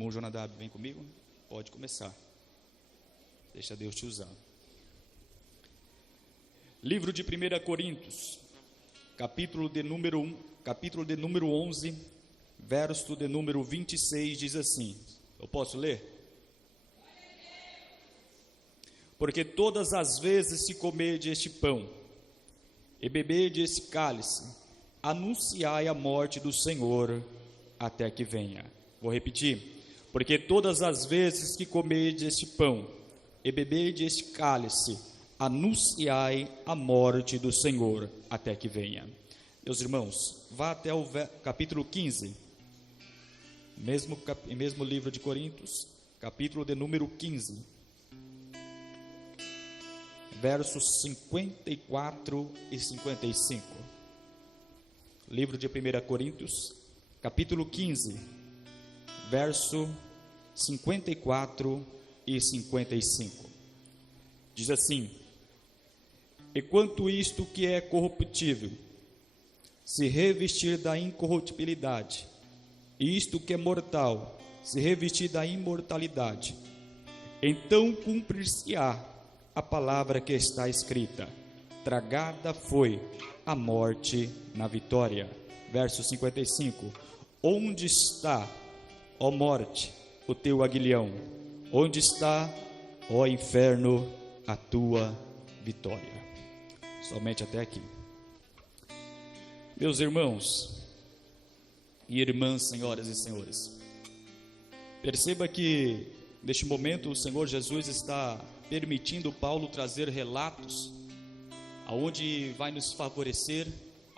Irmão Jonadab, vem comigo? Pode começar. Deixa Deus te usar. Livro de 1 Coríntios, capítulo de número 11, verso de número 26, diz assim. Eu posso ler? Porque todas as vezes se comede este pão e bebede este cálice, anunciai a morte do Senhor até que venha. Vou repetir. Porque todas as vezes que comede este pão e bebede este cálice, anunciai a morte do Senhor até que venha. Meus irmãos, vá até o capítulo 15, mesmo livro de Coríntios, capítulo de número 15, versos 54 e 55. Livro de 1 Coríntios, capítulo 15, verso 54 e 55. Diz assim: E quanto isto que é corruptível se revestir da incorruptibilidade, e isto que é mortal se revestir da imortalidade, então cumprir-se-á a palavra que está escrita: tragada foi a morte na vitória. Verso 55: Onde está, ó morte, o teu aguilhão? Onde está, ó inferno, a tua vitória? Somente até aqui. Meus irmãos e irmãs, senhoras e senhores, perceba que neste momento o Senhor Jesus está permitindo Paulo trazer relatos aonde vai nos favorecer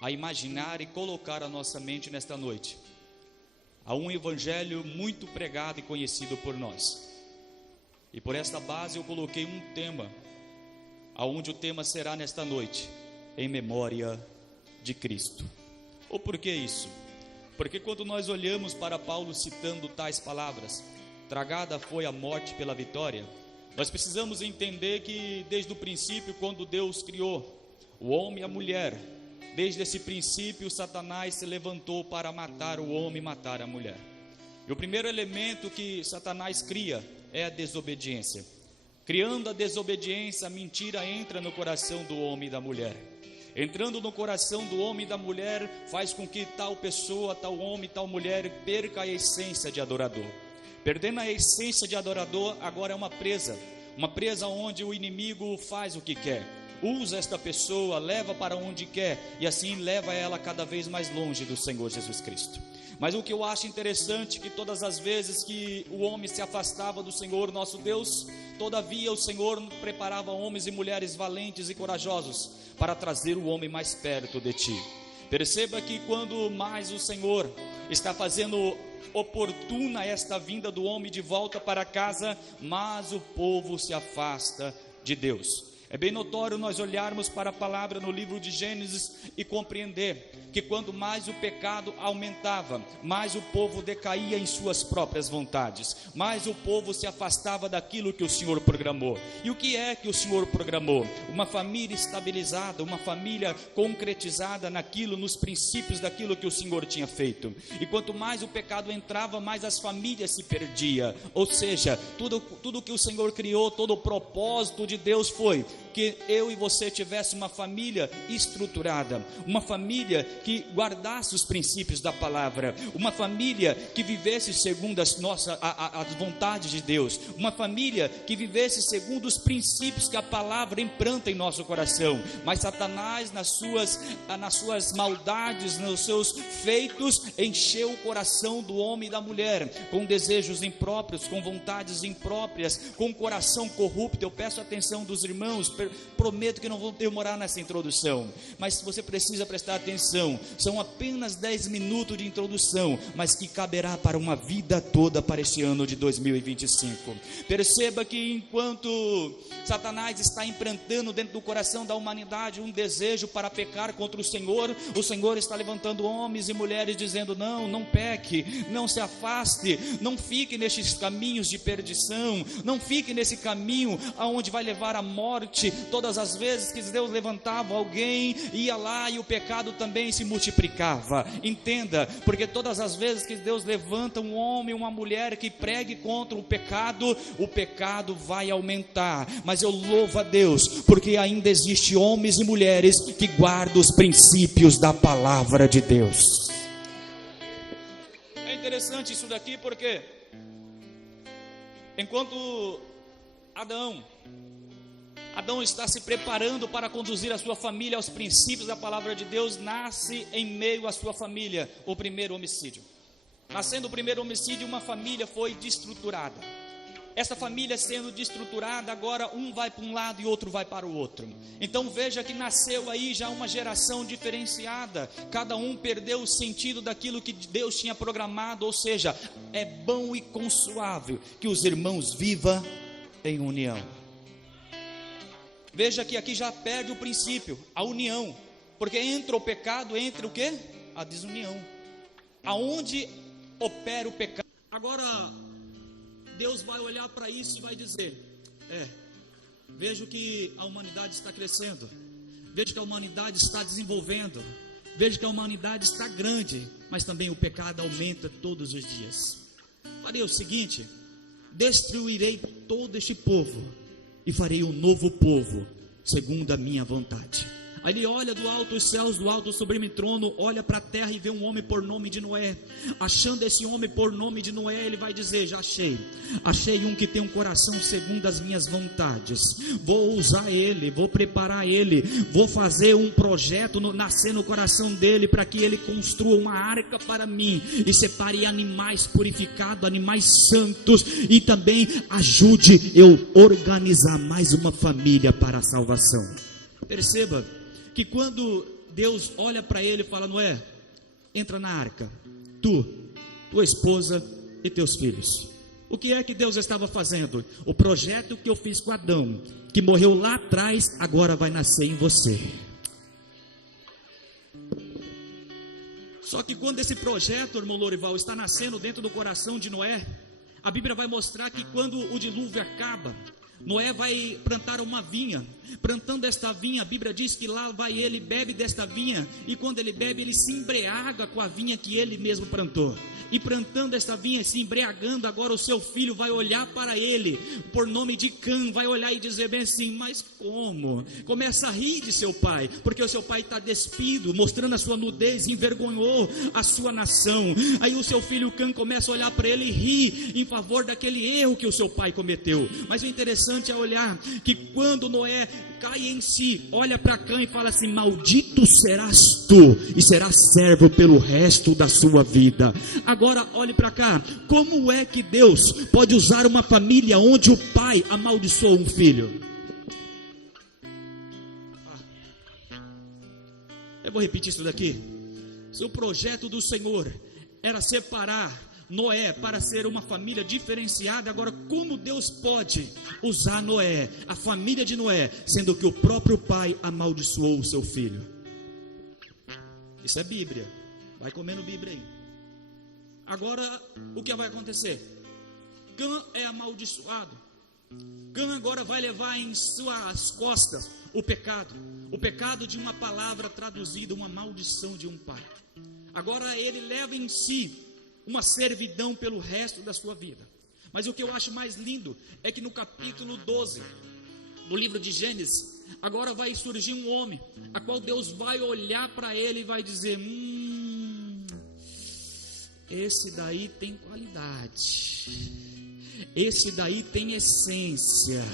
a imaginar e colocar a nossa mente nesta noite a um evangelho muito pregado e conhecido por nós. E por esta base eu coloquei um tema, aonde o tema será nesta noite: em memória de Cristo. Ou por que isso? Porque quando nós olhamos para Paulo citando tais palavras, tragada foi a morte pela vitória, nós precisamos entender que desde o princípio, quando Deus criou o homem e a mulher, desde esse princípio, Satanás se levantou para matar o homem e matar a mulher. E o primeiro elemento que Satanás cria é a desobediência. Criando a desobediência, a mentira entra no coração do homem e da mulher. Entrando no coração do homem e da mulher, faz com que tal pessoa, tal homem, tal mulher perca a essência de adorador. Perdendo a essência de adorador, agora é uma presa onde o inimigo faz o que quer. Usa esta pessoa, leva para onde quer, e assim leva ela cada vez mais longe do Senhor Jesus Cristo. Mas o que eu acho interessante, que todas as vezes que o homem se afastava do Senhor nosso Deus, todavia o Senhor preparava homens e mulheres valentes e corajosos para trazer o homem mais perto de ti. Perceba que quando mais o Senhor está fazendo oportuna esta vinda do homem de volta para casa, mas o povo se afasta de Deus. É bem notório nós olharmos para a palavra no livro de Gênesis e compreender que quando mais o pecado aumentava, mais o povo decaía em suas próprias vontades, mais o povo se afastava daquilo que o Senhor programou. E o que é que o Senhor programou? Uma família estabilizada, uma família concretizada naquilo, nos princípios daquilo que o Senhor tinha feito. E quanto mais o pecado entrava, mais as famílias se perdiam. Ou seja, tudo que o Senhor criou, todo o propósito de Deus foi que eu e você tivesse uma família estruturada, uma família que guardasse os princípios da palavra, uma família que vivesse segundo as vontades de Deus, uma família que vivesse segundo os princípios que a palavra implanta em nosso coração. Mas Satanás, nas suas maldades, nos seus feitos, encheu o coração do homem e da mulher com desejos impróprios, com vontades impróprias, com um coração corrupto. Eu peço a atenção dos irmãos, prometo que não vou demorar nessa introdução, mas você precisa prestar atenção. São apenas 10 minutos de introdução, mas que caberá para uma vida toda para este ano de 2025. Perceba que enquanto Satanás está implantando dentro do coração da humanidade um desejo para pecar contra o Senhor está levantando homens e mulheres dizendo: não peque, não se afaste, não fique nesses caminhos de perdição, não fique nesse caminho aonde vai levar à morte. Todas as vezes que Deus levantava alguém, ia lá e o pecado também se se multiplicava. Entenda, porque todas as vezes que Deus levanta um homem, uma mulher que pregue contra o pecado vai aumentar. Mas eu louvo a Deus, porque ainda existe homens e mulheres que guardam os princípios da palavra de Deus. É interessante isso daqui, porque enquanto Adão está se preparando para conduzir a sua família aos princípios da palavra de Deus, nasce em meio à sua família o primeiro homicídio. Nascendo o primeiro homicídio, uma família foi destruturada. Essa família sendo destruturada, agora um vai para um lado e outro vai para o outro. Então veja que nasceu aí já uma geração diferenciada. Cada um perdeu o sentido daquilo que Deus tinha programado. Ou seja, é bom e consuável que os irmãos vivam em união. Veja que aqui já perde o princípio, a união. Porque entra o pecado, entra o quê? A desunião. Aonde opera o pecado? Agora Deus vai olhar para isso e vai dizer: vejo que a humanidade está crescendo, vejo que a humanidade está desenvolvendo, vejo que a humanidade está grande, mas também o pecado aumenta todos os dias. Farei o seguinte: destruirei todo este povo e farei um novo povo, segundo a minha vontade. Aí ele olha do alto os céus, do alto o sublime trono, olha para a terra e vê um homem por nome de Noé. Achando esse homem por nome de Noé, ele vai dizer: já achei um que tem um coração segundo as minhas vontades. Vou usar ele, vou preparar ele, vou fazer um projeto nascer no coração dele, para que ele construa uma arca para mim, e separe animais purificados, animais santos, e também ajude eu organizar mais uma família para a salvação. Perceba que quando Deus olha para ele e fala: Noé, entra na arca, tua esposa e teus filhos. O que é que Deus estava fazendo? O projeto que eu fiz com Adão, que morreu lá atrás, agora vai nascer em você. Só que quando esse projeto, irmão Lorival, está nascendo dentro do coração de Noé, a Bíblia vai mostrar que quando o dilúvio acaba, Noé vai plantar uma vinha. Plantando esta vinha, a Bíblia diz que lá vai ele, bebe desta vinha, e quando ele bebe, ele se embriaga com a vinha que ele mesmo plantou. E plantando esta vinha, se embriagando, agora o seu filho vai olhar para ele, por nome de Cã, vai olhar e dizer bem assim: mas como? Começa a rir de seu pai, porque o seu pai está despido, mostrando a sua nudez, envergonhou a sua nação. Aí o seu filho Cã começa a olhar para ele e rir em favor daquele erro que o seu pai cometeu. Mas o interessante é olhar que quando Noé cai em si, olha para Cã e fala assim: maldito serás tu, e serás servo pelo resto da sua vida. Agora olhe para cá, como é que Deus pode usar uma família onde o pai amaldiçoou um filho? Eu vou repetir isso daqui. Se o projeto do Senhor era separar Noé para ser uma família diferenciada, agora como Deus pode usar Noé, a família de Noé, sendo que o próprio pai amaldiçoou o seu filho? Isso é Bíblia, vai comendo Bíblia aí. Agora o que vai acontecer? Cã é amaldiçoado. Cã agora vai levar em suas costas o pecado de uma palavra traduzida, uma maldição de um pai. Agora ele leva em si uma servidão pelo resto da sua vida. Mas o que eu acho mais lindo é que no capítulo 12 do livro de Gênesis, agora vai surgir um homem, a qual Deus vai olhar para ele e vai dizer: esse daí tem qualidade, esse daí tem essência,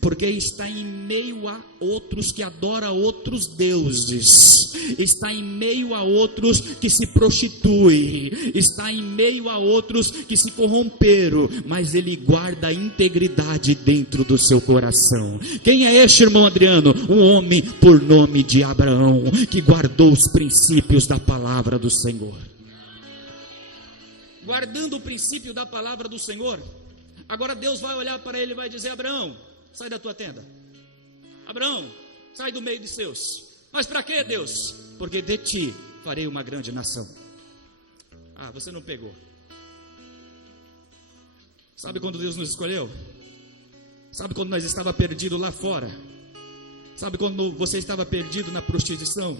porque está em meio a outros que adoram outros deuses, está em meio a outros que se prostituem, está em meio a outros que se corromperam, mas ele guarda a integridade dentro do seu coração. Quem é este, irmão Adriano? Um homem por nome de Abraão, que guardou os princípios da palavra do Senhor. Guardando o princípio da palavra do Senhor, agora Deus vai olhar para ele e vai dizer: Abraão, sai da tua tenda. Abraão, sai do meio de seus. Mas para quê, Deus? Porque de ti farei uma grande nação. Você não pegou. Sabe quando Deus nos escolheu? Sabe quando nós estávamos perdidos lá fora? Sabe quando você estava perdido na prostituição?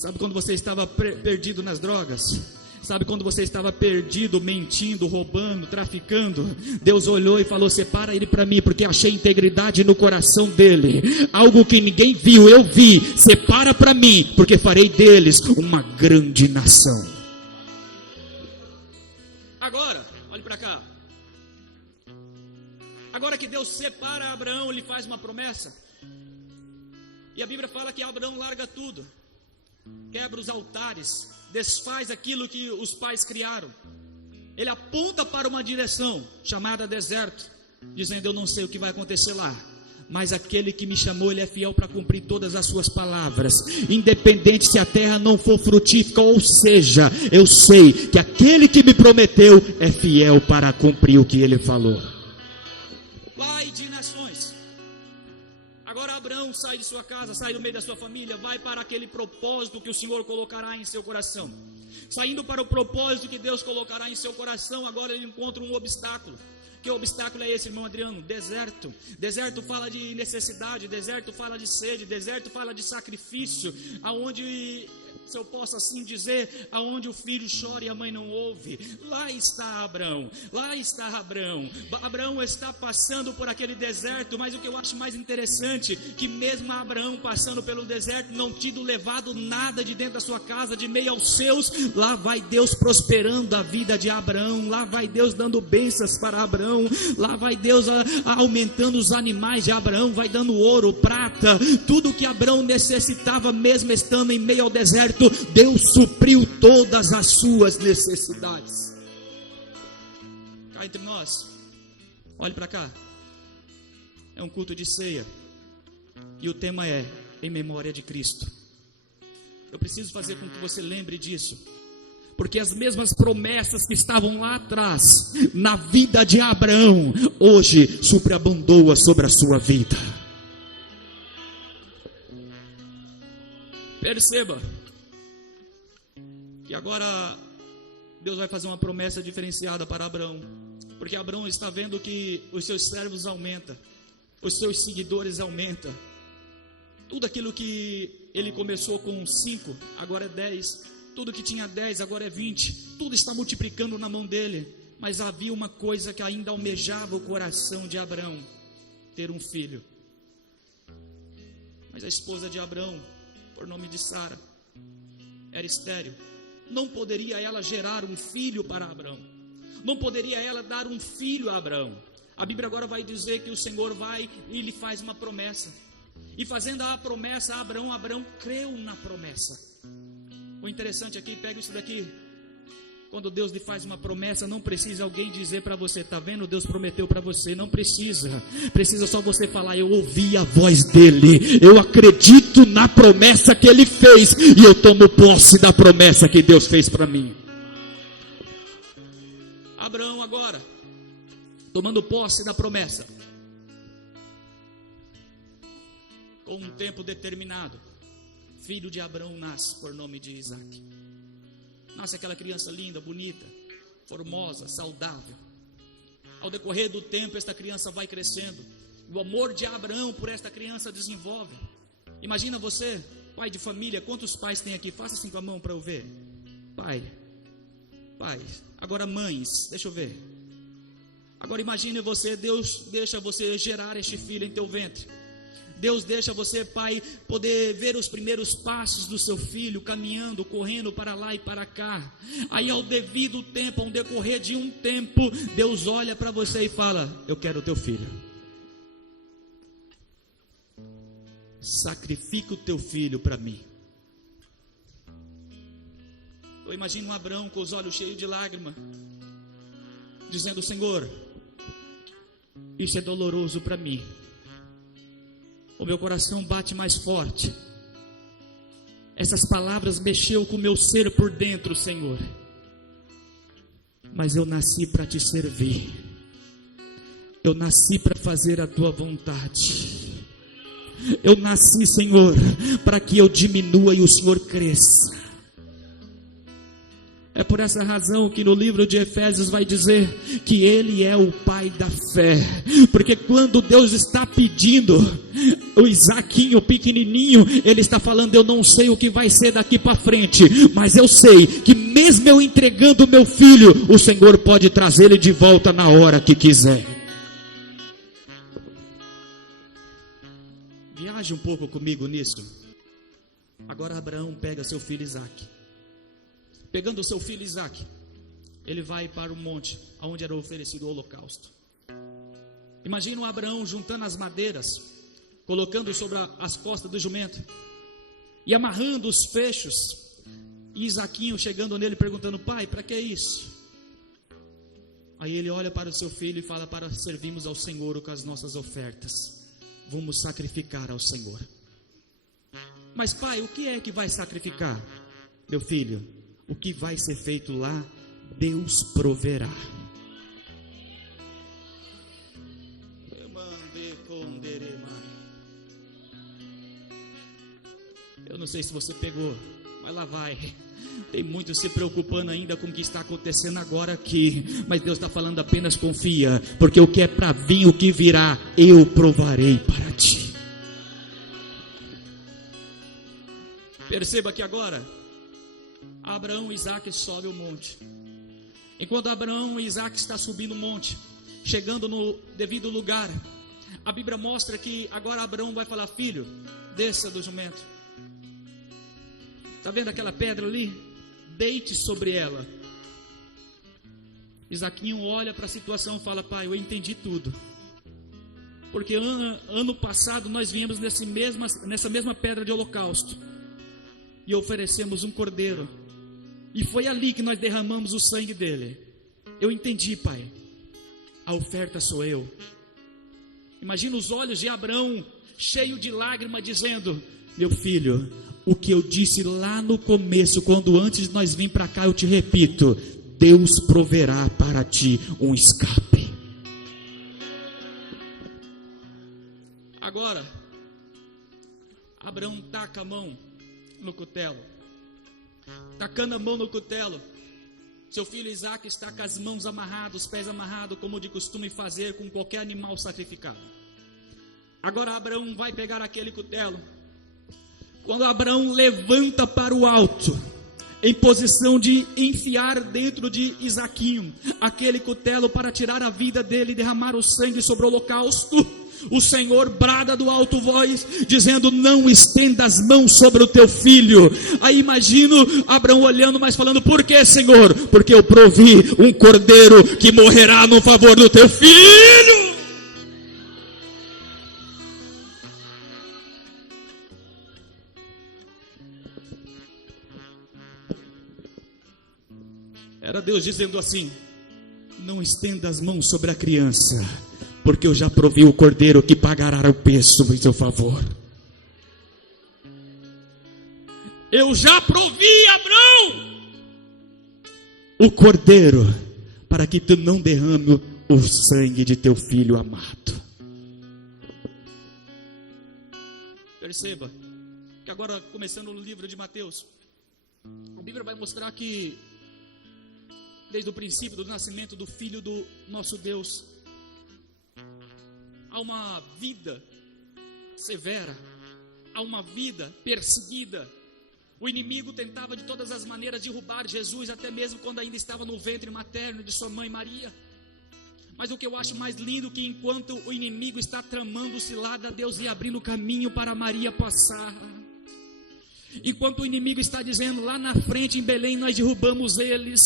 Sabe quando você estava perdido nas drogas? Sabe quando você estava perdido, mentindo, roubando, traficando? Deus olhou e falou: separa ele para mim, porque achei integridade no coração dele, algo que ninguém viu, eu vi. Separa para mim, porque farei deles uma grande nação. Agora, olhe para cá. Agora que Deus separa Abraão, ele faz uma promessa. E a Bíblia fala que Abraão larga tudo, quebra os altares, desfaz aquilo que os pais criaram. Ele aponta para uma direção chamada deserto, dizendo: eu não sei o que vai acontecer lá, mas aquele que me chamou, ele é fiel para cumprir todas as suas palavras, independente se a terra não for frutífera, ou seja, eu sei que aquele que me prometeu é fiel para cumprir o que ele falou. Pai de nações. Agora Abraão sai de sua casa, sai do meio da sua família, vai para aquele propósito que o Senhor colocará em seu coração. Saindo para o propósito que Deus colocará em seu coração, agora ele encontra um obstáculo. Que obstáculo é esse, irmão Adriano? Deserto. Deserto fala de necessidade, deserto fala de sede, deserto fala de sacrifício, aonde, se eu posso assim dizer, aonde o filho chora e a mãe não ouve. Lá está Abraão, lá está Abraão. Abraão está passando por aquele deserto, mas o que eu acho mais interessante, que mesmo Abraão passando pelo deserto, não tendo levado nada de dentro da sua casa, de meio aos seus, lá vai Deus prosperando a vida de Abraão, lá vai Deus dando bênçãos para Abraão, lá vai Deus aumentando os animais de Abraão, vai dando ouro, prata, tudo que Abraão necessitava, mesmo estando em meio ao deserto, Deus supriu todas as suas necessidades. Cá entre nós, olhe para cá, é um culto de ceia, e o tema é em memória de Cristo. Eu preciso fazer com que você lembre disso, porque as mesmas promessas que estavam lá atrás, na vida de Abraão, hoje sobreabundou sobre a sua vida. Perceba que agora Deus vai fazer uma promessa diferenciada para Abraão, porque Abraão está vendo que os seus servos aumentam, os seus seguidores aumentam, tudo aquilo que ele começou com 5, agora é 10, tudo que tinha 10, agora é 20, tudo está multiplicando na mão dele, mas havia uma coisa que ainda almejava o coração de Abraão, ter um filho. Mas a esposa de Abraão, por nome de Sara, era estéril, não poderia ela gerar um filho para Abraão, não poderia ela dar um filho a Abraão. A Bíblia agora vai dizer que o Senhor vai e lhe faz uma promessa, e fazendo a promessa a Abraão, Abraão creu na promessa. O interessante aqui, pega isso daqui, quando Deus lhe faz uma promessa, não precisa alguém dizer para você: está vendo, Deus prometeu para você. Não precisa, precisa só você falar: eu ouvi a voz dele, eu acredito na promessa que ele fez, e eu tomo posse da promessa que Deus fez para mim. Abraão agora, tomando posse da promessa, com um tempo determinado, filho de Abraão nasce por nome de Isaac. Nasce aquela criança linda, bonita, formosa, saudável. Ao decorrer do tempo, esta criança vai crescendo, o amor de Abraão por esta criança desenvolve. Imagina você, pai de família, quantos pais tem aqui? Faça assim com a mão para eu ver. Pai, agora mães, deixa eu ver. Agora imagine você, Deus deixa você gerar este filho em teu ventre. Deus deixa você, pai, poder ver os primeiros passos do seu filho, caminhando, correndo para lá e para cá. Aí ao devido tempo, ao decorrer de um tempo, Deus olha para você e fala: eu quero o teu filho. Sacrifica o teu filho para mim. Eu imagino um Abraão com os olhos cheios de lágrimas, dizendo: Senhor, isso é doloroso para mim. O meu coração bate mais forte. Essas palavras mexeu com o meu ser por dentro, Senhor. Mas eu nasci para te servir. Eu nasci para fazer a tua vontade. Eu nasci, Senhor, para que eu diminua e o Senhor cresça. É por essa razão que no livro de Efésios vai dizer que Ele é o Pai da fé. Porque quando Deus está pedindo, o Isaquinho pequenininho, ele está falando: eu não sei o que vai ser daqui para frente, mas eu sei que mesmo eu entregando o meu filho, o Senhor pode trazer ele de volta na hora que quiser. Viaje um pouco comigo nisso. Agora Abraão pega seu filho Isaque. Pegando o seu filho Isaque, ele vai para o monte onde era oferecido o holocausto. Imagina o Abraão juntando as madeiras, colocando sobre as costas do jumento e amarrando os fechos, e Isaquinho chegando nele perguntando: pai, para que isso? Aí ele olha para o seu filho e fala: para servirmos ao Senhor com as nossas ofertas, vamos sacrificar ao Senhor. Mas pai, o que é que vai sacrificar? Meu filho, o que vai ser feito lá, Deus proverá. Eu não sei se você pegou, mas lá vai. Tem muitos se preocupando ainda com o que está acontecendo agora aqui, mas Deus está falando: apenas confia, porque o que é para vir, o que virá, eu provarei para ti. Perceba que agora Abraão e Isaque sobem o monte. Enquanto Abraão e Isaque está subindo o monte, chegando no devido lugar, a Bíblia mostra que agora Abraão vai falar: filho, desça do jumento. Está vendo aquela pedra ali? Deite sobre ela. Isaquinho olha para a situação e fala: pai, eu entendi tudo. Porque ano passado nós viemos nessa mesma pedra de holocausto e oferecemos um cordeiro. E foi ali que nós derramamos o sangue dele. Eu entendi, pai. A oferta sou eu. Imagina os olhos de Abraão cheio de lágrimas, dizendo: meu filho, o que eu disse lá no começo, quando antes de nós vir para cá, eu te repito: Deus proverá para ti um escape. Agora, Abraão taca a mão no cutelo. Tacando a mão no cutelo, seu filho Isaque está com as mãos amarradas, os pés amarrados, como de costume fazer com qualquer animal sacrificado. Agora Abraão vai pegar aquele cutelo. Quando Abraão levanta para o alto, em posição de enfiar dentro de Isaquinho aquele cutelo para tirar a vida dele e derramar o sangue sobre o holocausto, o Senhor brada do alto voz, dizendo: não estenda as mãos sobre o teu filho. Aí imagino Abraão olhando, mas falando: por que, Senhor? Porque eu provi um cordeiro que morrerá no favor do teu filho. Era Deus dizendo assim: não estenda as mãos sobre a criança, porque eu já provi o cordeiro que pagará o preço em seu favor. Eu já provi, Abraão, o cordeiro, para que tu não derrame o sangue de teu filho amado. Perceba que agora, começando no livro de Mateus, a Bíblia vai mostrar que desde o princípio do nascimento do Filho do nosso Deus, há uma vida severa, há uma vida perseguida. O inimigo tentava de todas as maneiras derrubar Jesus, até mesmo quando ainda estava no ventre materno de sua mãe Maria. Mas o que eu acho mais lindo é que enquanto o inimigo está tramando cilada, Deus ia abrindo caminho para Maria passar. Enquanto o inimigo está dizendo: lá na frente em Belém nós derrubamos eles,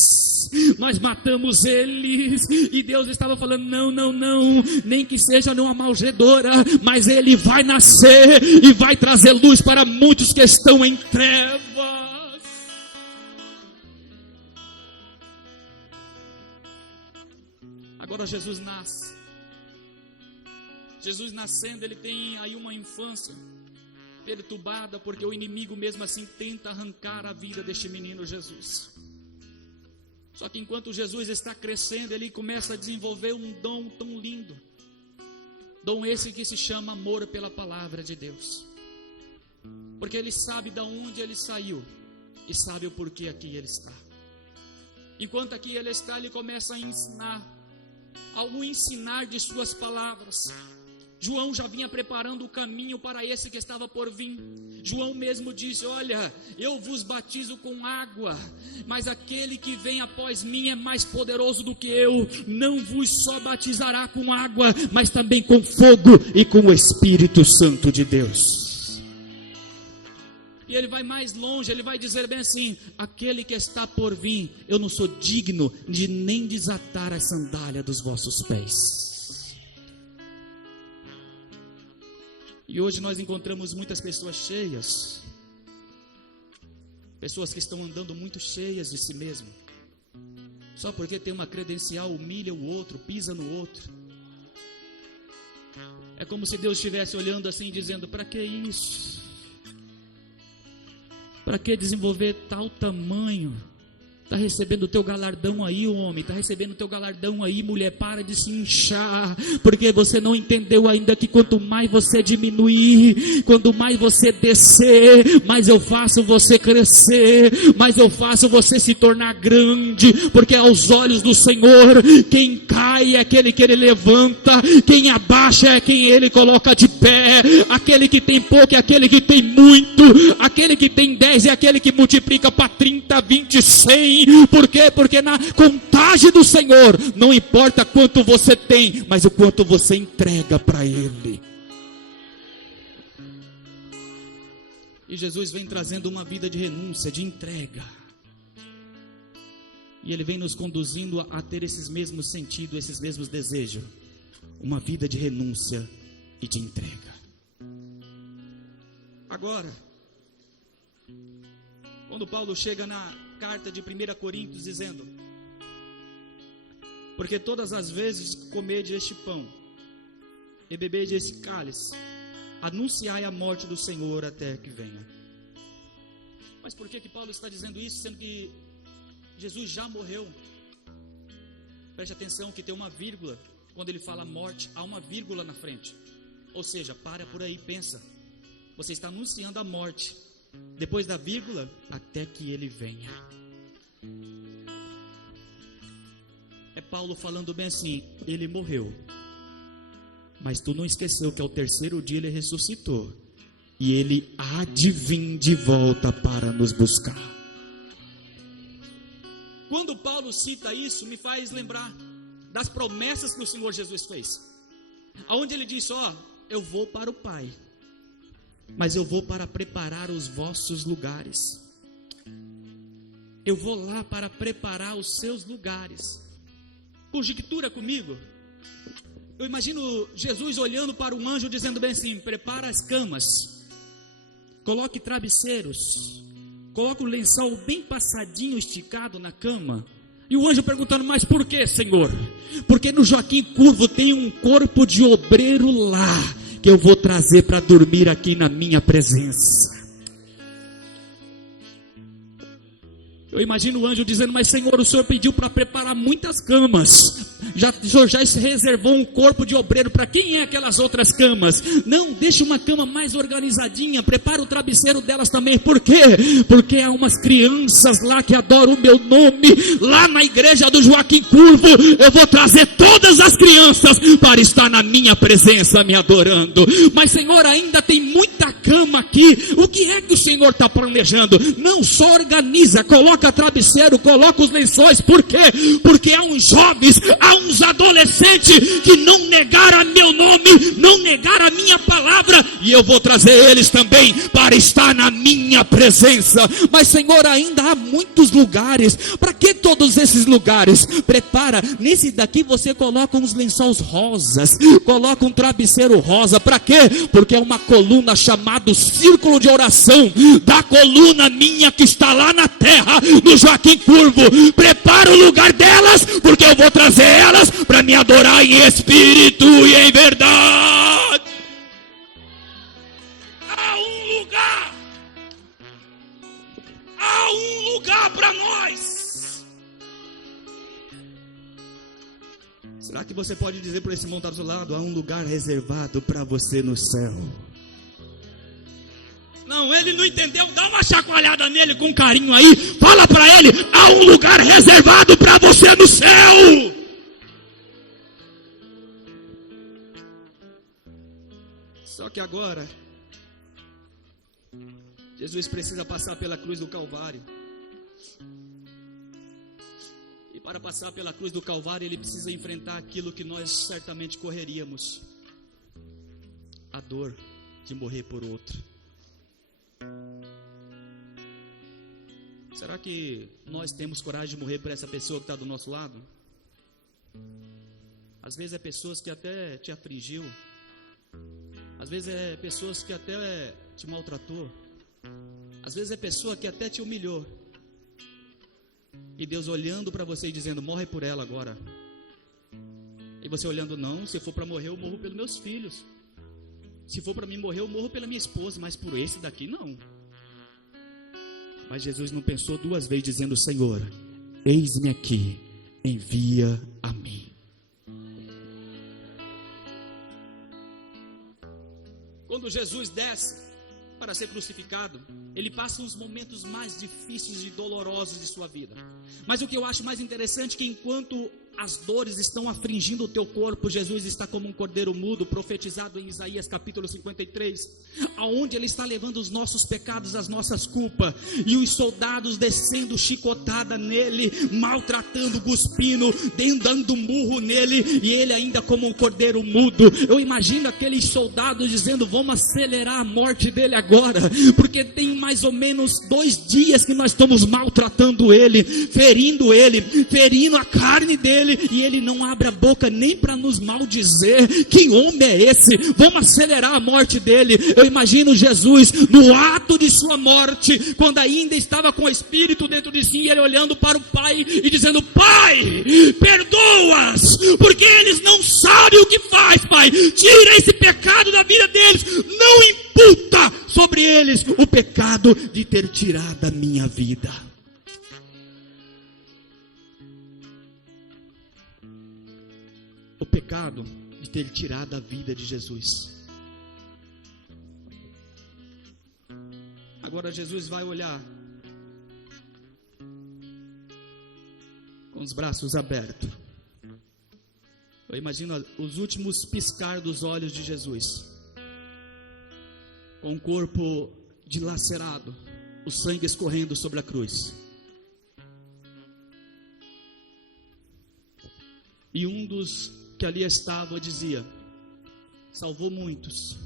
nós matamos eles, e Deus estava falando: não, não, não, nem que seja numa malgedora, mas ele vai nascer e vai trazer luz para muitos que estão em trevas. Agora Jesus nasce. Jesus nascendo, ele tem aí uma infância perturbada, porque o inimigo mesmo assim tenta arrancar a vida deste menino Jesus. Só que enquanto Jesus está crescendo, ele começa a desenvolver um dom tão lindo, dom esse que se chama amor pela palavra de Deus, porque ele sabe de onde ele saiu e sabe o porquê aqui ele está. Enquanto aqui ele está, ele começa a ensinar. Ao ensinar de suas palavras, João já vinha preparando o caminho para esse que estava por vir. João mesmo disse: olha, eu vos batizo com água, mas aquele que vem após mim é mais poderoso do que eu. Não vos só batizará com água, mas também com fogo e com o Espírito Santo de Deus. E ele vai mais longe, ele vai dizer bem assim: aquele que está por vir, eu não sou digno de nem desatar a sandália dos vossos pés. E hoje nós encontramos muitas pessoas cheias, pessoas que estão andando muito cheias de si mesmo, só porque tem uma credencial, humilha o outro, pisa no outro. É como se Deus estivesse olhando assim, dizendo: para que isso? Para que desenvolver tal tamanho? Está recebendo o teu galardão aí, homem. Está recebendo o teu galardão aí, mulher. Para de se inchar, porque você não entendeu ainda que quanto mais você diminuir, quanto mais você descer, mais eu faço você crescer, mais eu faço você se tornar grande. Porque aos olhos do Senhor, quem cai é aquele que Ele levanta, quem abaixa é quem Ele coloca de pé. Aquele que tem pouco é aquele que tem muito, aquele que tem 10 é aquele que multiplica para 30, 20, 100. Por quê? Porque na contagem do Senhor, não importa quanto você tem, mas o quanto você entrega para Ele. E Jesus vem trazendo uma vida de renúncia, de entrega. E Ele vem nos conduzindo a ter esses mesmos sentidos, esses mesmos desejos. Uma vida de renúncia e de entrega. Agora, quando Paulo chega na carta de 1 Coríntios dizendo: porque todas as vezes que comerdes este pão e beberdes este cálice, anunciai a morte do Senhor até que venha. Mas por que Paulo está dizendo isso, sendo que Jesus já morreu? Preste atenção que tem uma vírgula. Quando ele fala morte, há uma vírgula na frente. Ou seja, para por aí, pensa. Você está anunciando a morte. Depois da vírgula, até que Ele venha. É Paulo falando bem assim: Ele morreu, mas tu não esqueceu que ao terceiro dia Ele ressuscitou, e Ele há de vir de volta para nos buscar. Quando Paulo cita isso, me faz lembrar das promessas que o Senhor Jesus fez, aonde Ele disse: ó, eu vou para o Pai, mas eu vou para preparar os vossos lugares. Eu vou lá para preparar os seus lugares. Conjectura comigo. Eu imagino Jesus olhando para um anjo dizendo bem assim: prepara as camas, coloque travesseiros, coloque o lençol bem passadinho, esticado na cama. E o anjo perguntando: mas por que, Senhor? Porque no Joaquim Curvo tem um corpo de obreiro lá, que eu vou trazer para dormir aqui na minha presença. Eu imagino o anjo dizendo: mas Senhor, o Senhor pediu para preparar muitas camas. O Senhor já reservou um corpo de obreiro. Para quem é aquelas outras camas? Não, deixa uma cama mais organizadinha. Prepara o travesseiro delas também. Por quê? Porque há umas crianças lá que adoram o meu nome. Lá na igreja do Joaquim Curvo, eu vou trazer todas as crianças para estar na minha presença me adorando. Mas Senhor, ainda tem muita cama aqui. O que é que o Senhor está planejando? Não, só organiza, coloca travesseiro, coloca os lençóis. Por quê? Porque há uns jovens, há uns adolescentes que não negaram a meu nome, não negaram a minha palavra, e eu vou trazer eles também para estar na minha presença. Mas Senhor, ainda há muitos lugares. Para que todos esses lugares? Prepara, nesse daqui você coloca uns lençóis rosas, coloca um travesseiro rosa. Para quê? Porque é uma coluna chamada círculo de oração, da coluna minha que está lá na terra, no Joaquim Curvo. Prepara o lugar delas, porque eu vou trazer elas para me adorar em espírito e em verdade. Há um lugar para nós. Será que você pode dizer para esse irmão que está do seu lado: há um lugar reservado para você no céu? Não, ele não entendeu. Dá uma chacoalhada nele com carinho aí. Fala para ele: há um lugar reservado para você no céu. Só que agora, Jesus precisa passar pela cruz do Calvário. E para passar pela cruz do Calvário, ele precisa enfrentar aquilo que nós certamente correríamos: a dor de morrer por outro. Será que nós temos coragem de morrer por essa pessoa que está do nosso lado? Às vezes é pessoas que até te afligiu, às vezes é pessoas que até te maltratou, às vezes é pessoa que até te humilhou, e Deus olhando para você e dizendo: morre por ela agora. E você olhando: não, se for para morrer eu morro pelos meus filhos, se for para mim morrer eu morro pela minha esposa, mas por esse daqui não. Mas Jesus não pensou duas vezes, dizendo: Senhor, eis-me aqui, envia a mim. Quando Jesus desce para ser crucificado, ele passa uns momentos mais difíceis e dolorosos de sua vida. Mas o que eu acho mais interessante é que enquanto as dores estão afligindo o teu corpo, Jesus está como um cordeiro mudo, profetizado em Isaías capítulo 53, aonde ele está levando os nossos pecados, as nossas culpas, e os soldados descendo chicotada nele, maltratando, cuspindo, dando murro nele, e ele ainda como um cordeiro mudo. Eu imagino aqueles soldados dizendo: vamos acelerar a morte dele agora, porque tem mais ou menos 2 dias que nós estamos maltratando ele, ferindo a carne dele, e ele não abre a boca nem para nos maldizer. Que homem é esse? Vamos acelerar a morte dele. Eu imagino Jesus no ato de sua morte, quando ainda estava com o Espírito dentro de si, ele olhando para o Pai e dizendo: Pai, perdoa-os, porque eles não sabem o que faz. Pai, tira esse pecado da vida deles, não imputa sobre eles o pecado de ter tirado a minha vida. O pecado de ter tirado a vida de Jesus. Agora Jesus vai olhar com os braços abertos. Eu imagino os últimos piscar dos olhos de Jesus, com o corpo dilacerado, o sangue escorrendo sobre a cruz. E um dos que ali estava dizia: salvou muitos,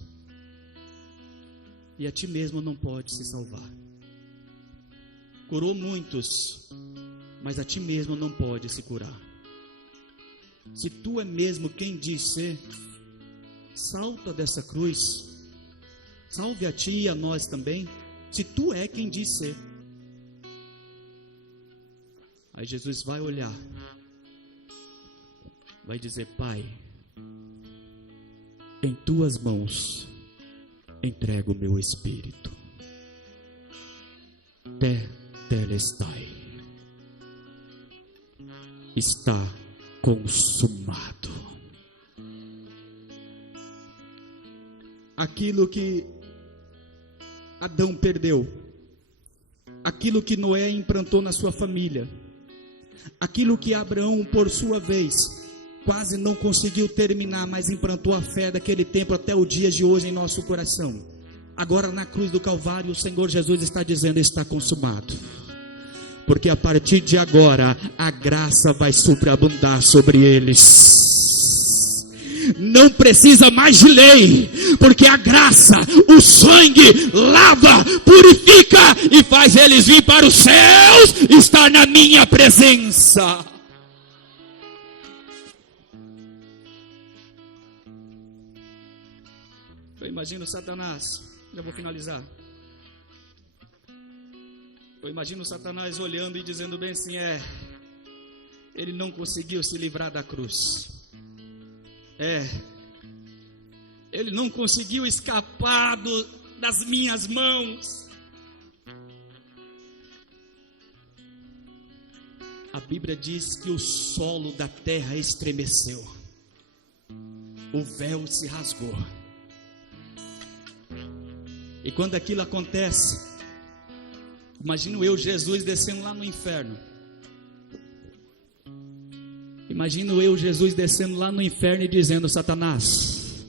e a ti mesmo não pode se salvar. Curou muitos, mas a ti mesmo não pode se curar. Se tu é mesmo quem diz ser, salta dessa cruz, salve a ti e a nós também, se tu é quem diz ser. Aí Jesus vai olhar, vai dizer: Pai, em tuas mãos entrego o meu espírito. Tetelestai. Está consumado. Aquilo que Adão perdeu, aquilo que Noé implantou na sua família, aquilo que Abraão, por sua vez, quase não conseguiu terminar, mas implantou a fé daquele tempo até o dia de hoje em nosso coração. Agora na cruz do Calvário, o Senhor Jesus está dizendo: está consumado. Porque a partir de agora, a graça vai sobreabundar sobre eles. Não precisa mais de lei, porque a graça, o sangue, lava, purifica e faz eles vir para os céus, estar na minha presença. Eu imagino Satanás, já vou finalizar. Eu imagino Satanás olhando e dizendo bem assim: ele não conseguiu se livrar da cruz. Ele não conseguiu escapar das minhas mãos. A Bíblia diz que o solo da terra estremeceu, o véu se rasgou. E quando aquilo acontece, imagino eu, Jesus, descendo lá no inferno. Imagino eu, Jesus, descendo lá no inferno e dizendo: Satanás,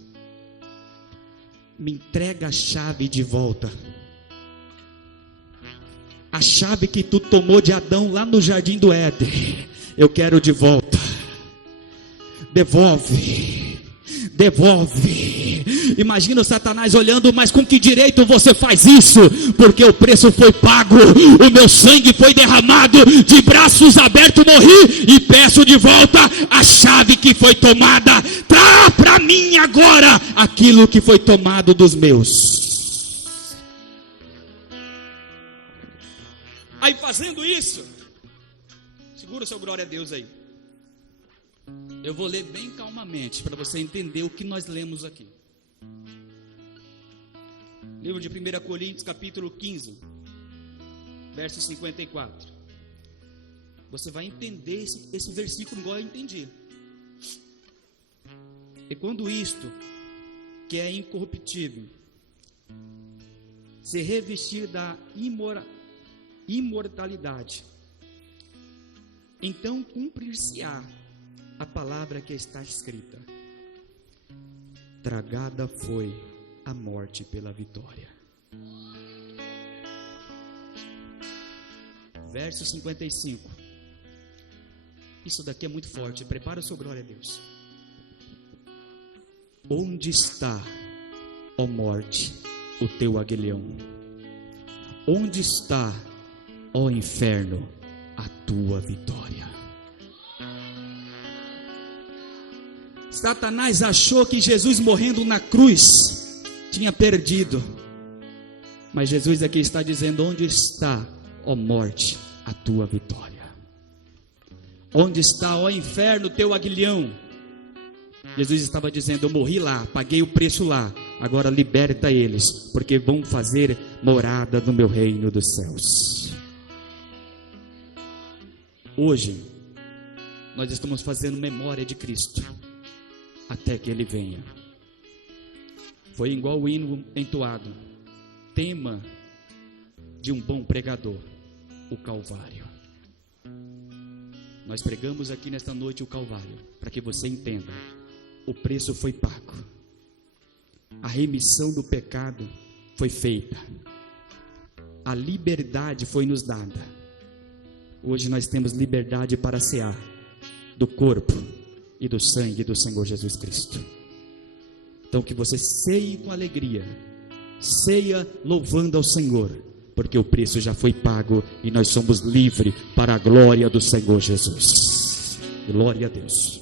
me entrega a chave de volta. A chave que tu tomou de Adão lá no jardim do Éden, eu quero de volta. Devolve, devolve. Imagina o Satanás olhando, mas com que direito você faz isso? Porque o preço foi pago, o meu sangue foi derramado, de braços abertos morri e peço de volta a chave que foi tomada. Trá para mim agora aquilo que foi tomado dos meus. Aí fazendo isso, segura o seu glória a Deus aí. Eu vou ler bem calmamente para você entender o que nós lemos aqui. Livro de 1 Coríntios, capítulo 15, verso 54. Você vai entender esse versículo igual eu entendi. E quando isto, que é incorruptível, se revestir da imortalidade, então cumprir-se-á a palavra que está escrita: tragada foi a morte pela vitória. Verso 55. Isso daqui é muito forte. Prepara a sua glória a Deus. Onde está, ó morte, o teu aguilhão? Onde está, ó inferno, a tua vitória? Satanás achou que Jesus morrendo na cruz tinha perdido. Mas Jesus aqui está dizendo: onde está, ó morte, a tua vitória? Onde está, ó inferno, o teu aguilhão? Jesus estava dizendo: eu morri lá, paguei o preço lá, agora liberta eles, porque vão fazer morada no meu reino dos céus. Hoje nós estamos fazendo memória de Cristo até que Ele venha. Foi igual o hino entoado, tema de um bom pregador, o Calvário. Nós pregamos aqui nesta noite o Calvário, para que você entenda, o preço foi pago, a remissão do pecado foi feita, a liberdade foi nos dada. Hoje nós temos liberdade para cear do corpo e do sangue do Senhor Jesus Cristo. Então que você ceie com alegria, ceia louvando ao Senhor, porque o preço já foi pago e nós somos livres para a glória do Senhor Jesus. Glória a Deus.